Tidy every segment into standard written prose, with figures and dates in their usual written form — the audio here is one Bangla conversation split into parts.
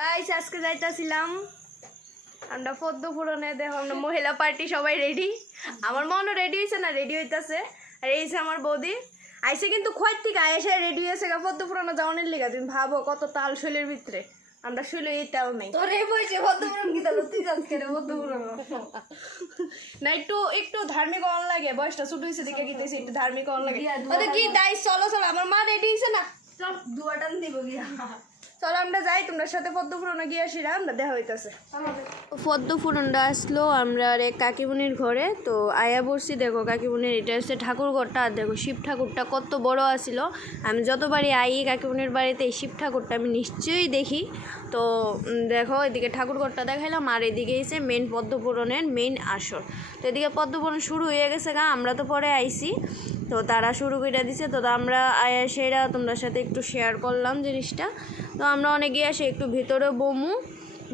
গাইস আজকে যাইতাছিলাম আমরা পদ্মপুরনে। দেখো আমরা মহিলা পার্টি সবাই রেডি। আমার মনও রেডি হয়েছে না, রেডি হইতাছে। আর এই যে আমার বৌদি আইসে, কিন্তু খোঁজ থেকে আইসে রেডি হয়েছে পদ্মপুরনে যাওয়ানোর লিগা। তুমি ভাবো কত তাল শৈলের ভিতরে, আমরা শৈলে এই তাল নেই। তোর এই বয়সে পদ্মপুরন কি তাল, তুই যাস কেন পদ্মপুরন? না একটু একটু ধার্মিক অন লাগে, বয়সটা ছোট হয়েছে দিকে গিয়েছে, একটু ধার্মিক অন লাগে। ওদের কি দায়, চলো চলো, আমার মা রেডি হয়েছে না, চল দুয়াটান দিব গিয়া। চলো আমরা যাই, তোমরা সাথে পদ্মপুরনে গিয়ে আসি, আমরা দেখা হইতেছে। পদ্মপুরনটা আসলো আমরা এক কাকিমুনির ঘরে। তো আয়া বসছি, দেখো কাকিমুনির এটা হচ্ছে ঠাকুরঘরটা। আর দেখো শিব ঠাকুরটা কত বড় আসিল। আমি যতবারই আই কাকিমুনির বাড়িতে এই শিব ঠাকুরটা আমি নিশ্চয়ই দেখি। তো দেখো এদিকে ঠাকুরঘরটা দেখাইলাম, আর এদিকে এসে মেন পদ্মপুরনের মেইন আসর। তো এদিকে পদ্মপুরন শুরু হয়ে গেছে গা, আমরা তো পরে আইসি। তো তারা শুরু করে দিছে, তো আমরা আয়া সেরা তোমরা সাথে একটু শেয়ার করলাম জিনিসটা। তো আমরা অনেকে আসে একটু ভিতরে বমু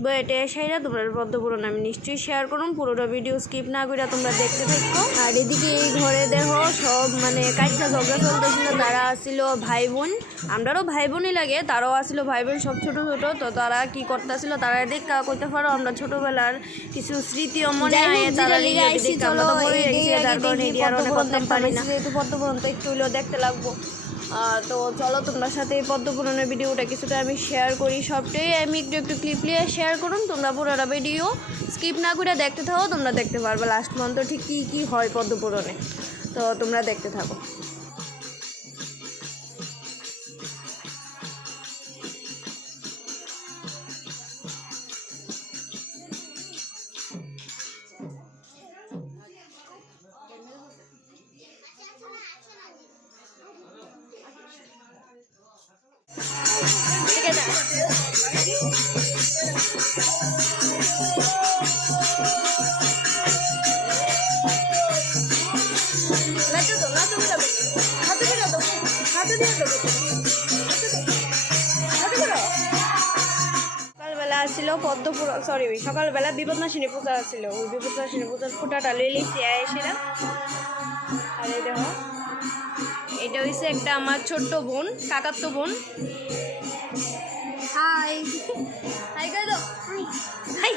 বইটা সেরা তোমরা পদ্মপুরন আমি নিশ্চয়ই শেয়ার করুন। পুরোটা ভিডিও স্কিপ না করে তোমরা দেখতে থাকো। আর এদিকে এই ঘরে দেখো সব মানে কাজটা ঝগড়া চলতেছিল। তারা আসছিল ভাই বোন, আমরারও ভাই বোনই লাগে, তারাও আসছিল ভাই বোন, সব ছোটো ছোটো। তো তারা কি করতেছিল, তারা দেখা করতে পারো আমরা ছোটোবেলার কিছু স্মৃতিও মনে হয়। তারা পদ্মপুরন তো একটু হলেও দেখতে লাগবো। তো চলো তোমরা সাথে এই পদ্মপুরনের ভিডিওটা কিছুটা আমি শেয়ার করি, সবটাই আমি একটু একটু ক্লিপ নিয়ে শেয়ার করুন। তোমরা পুরোটা ভিডিও স্কিপ না করে দেখতে থাকো, তোমরা দেখতে পারবে লাস্ট পর্যন্ত ঠিক কী কী হয় পদ্মপুরনে। তো তোমরা দেখতে থাকো। সকালবেলা ছিল পদ্মপুরন, সকালবেলা বিপদনাশিনী পূজা ছিল। ওই বিপদনাশিনী পূজার ফুটাটা লিলিছি এসেছিলাম। আর এই দেখো এটা হয়েছে একটা আমার ছোট্ট বোন, কাকাতো বোন। হাই হাই কই দাও, হাই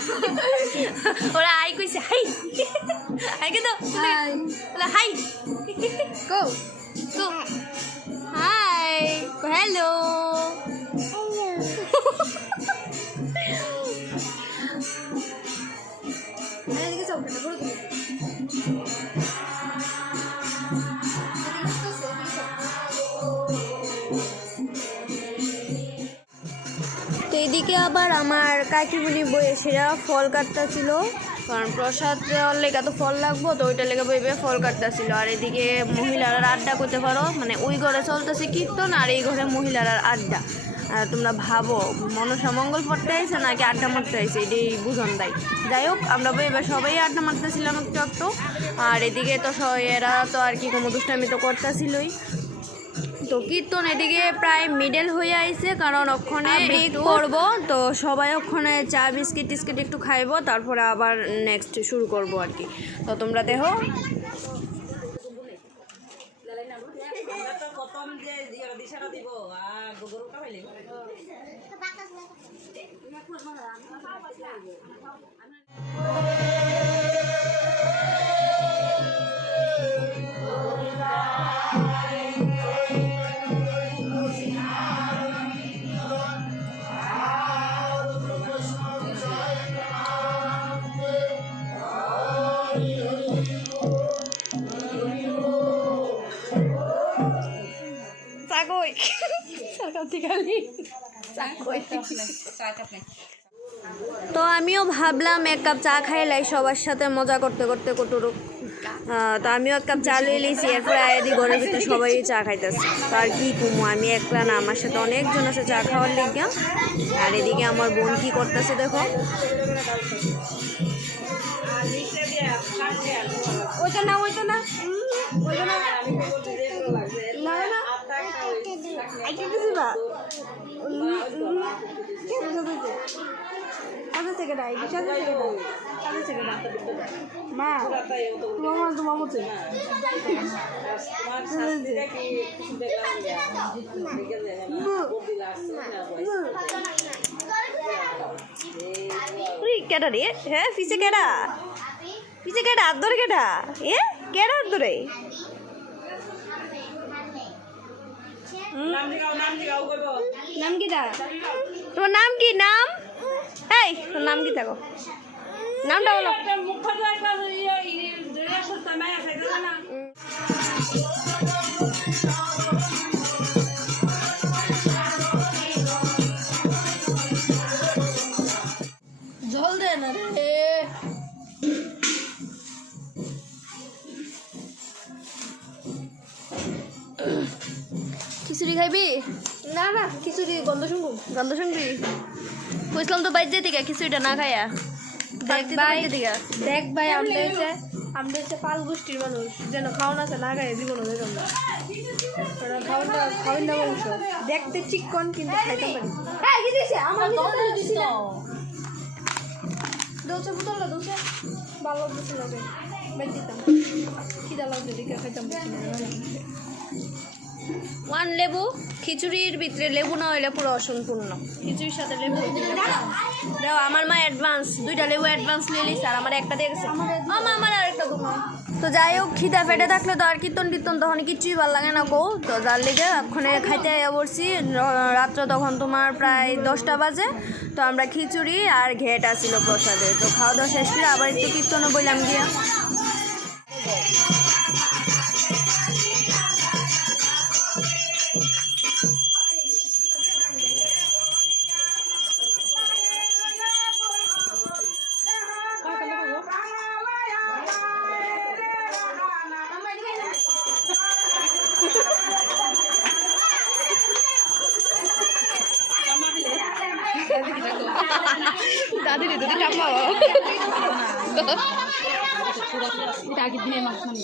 ওরা হাই কইছে, হাই হাই কই দাও, হাই গো গো, হাই হ্যালো। তো এদিকে আবার আমার কাকিমুনি বয়সীরা ফল কাটতেছিল, কারণ প্রসাদ লেগা তো ফল লাগবো, তো ওইটা লেগে বইবে ফল কাটতেছিল। আর এদিকে মহিলারা আড্ডা করতে পারো, মানে ওই ঘরে চলতেছে কীর্তন আর এই ঘরে মহিলারা আড্ডা। আর তোমরা ভাবো মনসা মঙ্গল পড়তে আইছে নাকি আড্ডা মারতে আইছে, এটাই বুঝন দেয়। যাই হোক আমরা বইবে সবাই আড্ডা মারতেছিলাম একটু একটু। আর এদিকে তো এরা তো আর কি কোনো দুষ্টামি তো করতেছিলই। তো কীর্তন এদিকে প্রায় মিডল হয়ে আইছে, কারণ ওখানে করব। তো সবাই ওখানে চা বিস্কিট টিস্কিট একটু খাইবো, তারপরে আবার নেক্সট শুরু করব আর কি। তো তোমরা দেখো তো আমিও ভাবলাম এক কাপ চা খাইলাই সবার সাথে মজা করতে করতে কটুরু। তো আমিও এক কাপ চা লই লিয়েছি, এরপরে আয়াদি ঘরের ভিতরে সবাই চা খাইতেছে। তো আর কি কুমু, আমি একলা না, আমার সাথে অনেকজন আছে চা খাওয়ার লিগা। আর এদিকে আমার বোন কি করতেছে দেখো, ওইটা না ওইটা না ওইটা না মা তোমার হচ্ছে কেডা রে হ্যাঁ পিছে কেডা হাত ধরে কেডা কেডা হাত ধরে নাম কি দা তোমার নাম কি নাম এই তোর নাম কি থাকো নামটা বলো জল দে না রে খিচুড়ি খাইবি না না খিচুড়ি গন্ধ শুনবি বুঝলাম তো বাইরে থেকে খিচুড়িটা না খাইয়া দেখ ভাই আমরা হচ্ছে পাল গোষ্ঠীর মানুষ যেন খাওয়ান আছে না খাই জীবন খাওয়ান না বংশ দেখতে চিকন কিন্তু খাইতে পারি দোসে বোতলটা দোসে ভালো দোসে লাগে বেশ দিতাম খিদা লাগবে দিকে খাইতাম ওয়ান লেবু খিচুড়ির ভিতরে লেবু না হইলে পুরো অসম্পূর্ণ খিচুড়ির সাথে লেবু দাও আমার মা অ্যাডভান্স 2টা লেবু অ্যাডভান্স নিয়ে নিস আর আমার একটা দিয়ে গেছে আমার আর একটা তোমার তো যাই হোক খিদা ফেটে থাকলে তো আর কীর্তন তখন কিছুই ভালো লাগে না কো তো যার লেগে ওখানে খাইতে বসছি রাত্র তখন তোমার প্রায় 10টা বাজে তো আমরা খিচুড়ি আর ঘেট আসছিল প্রসাদে তো খাওয়া দাওয়া শেষ করে আবার একটু কীর্তনও বললাম গিয়া দাদি রে দাদি টাম্মা এটা আগে দিয়ে মাছ খানি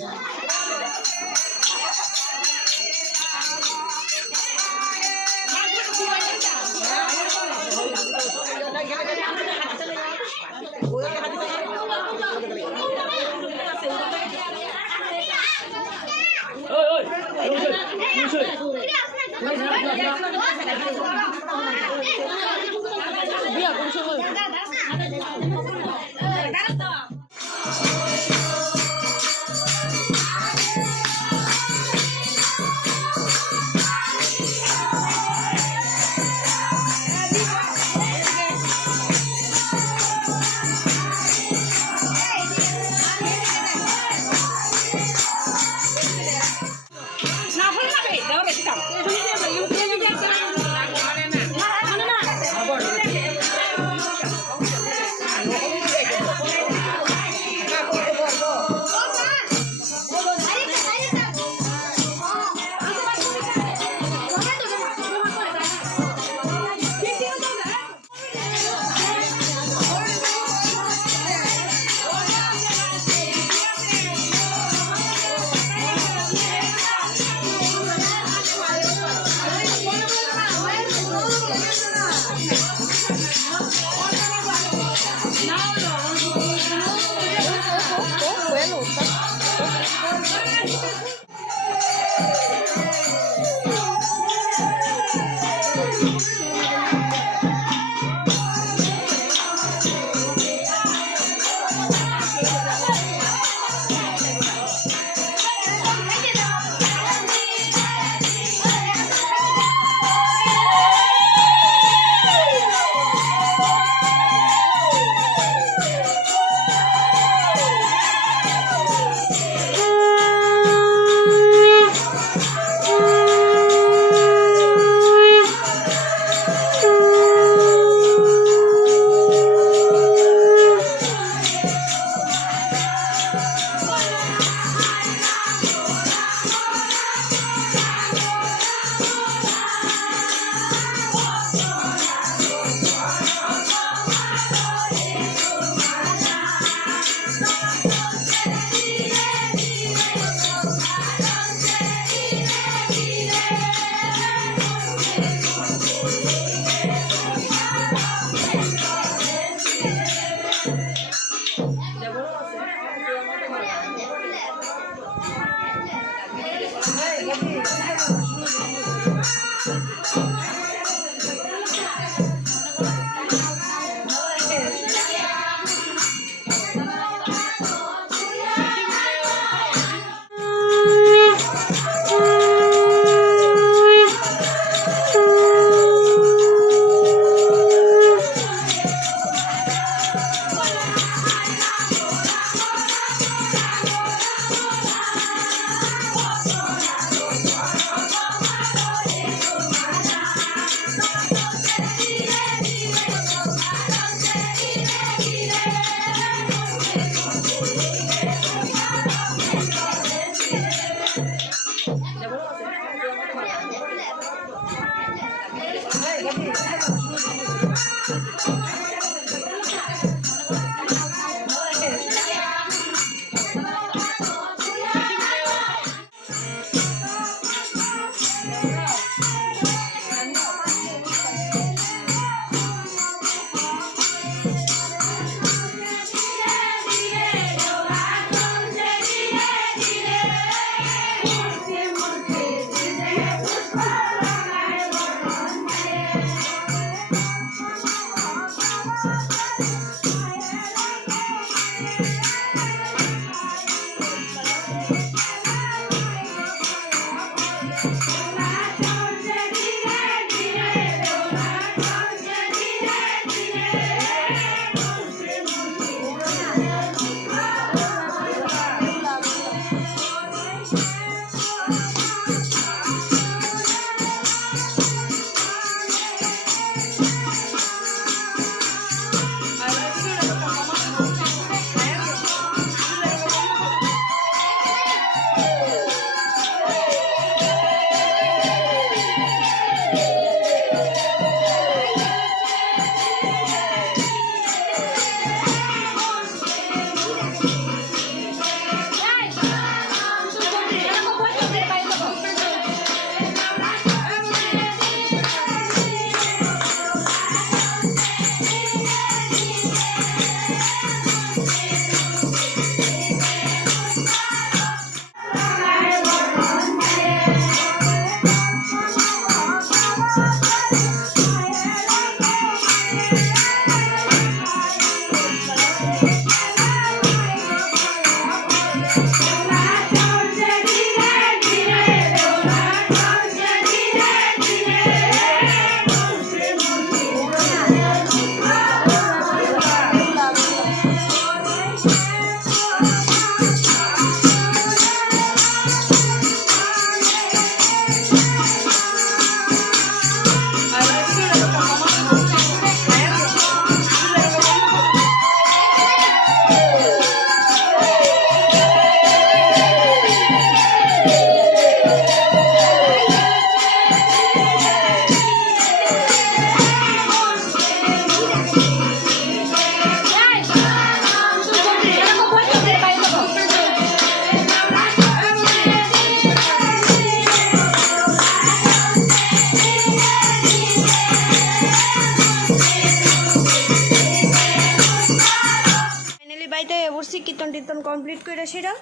বাইতে বসছি কীর্তন টীর্তন কমপ্লিট করে সেটা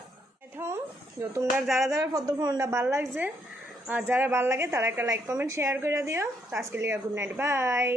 এখন তোমরা যারা যারা পদ্মফুরনটা ভালো লাগছে আর যারা ভালো লাগে তারা একটা লাইক কমেন্ট শেয়ার করে দিও তো আজকে লিগা গুড নাইট বাই।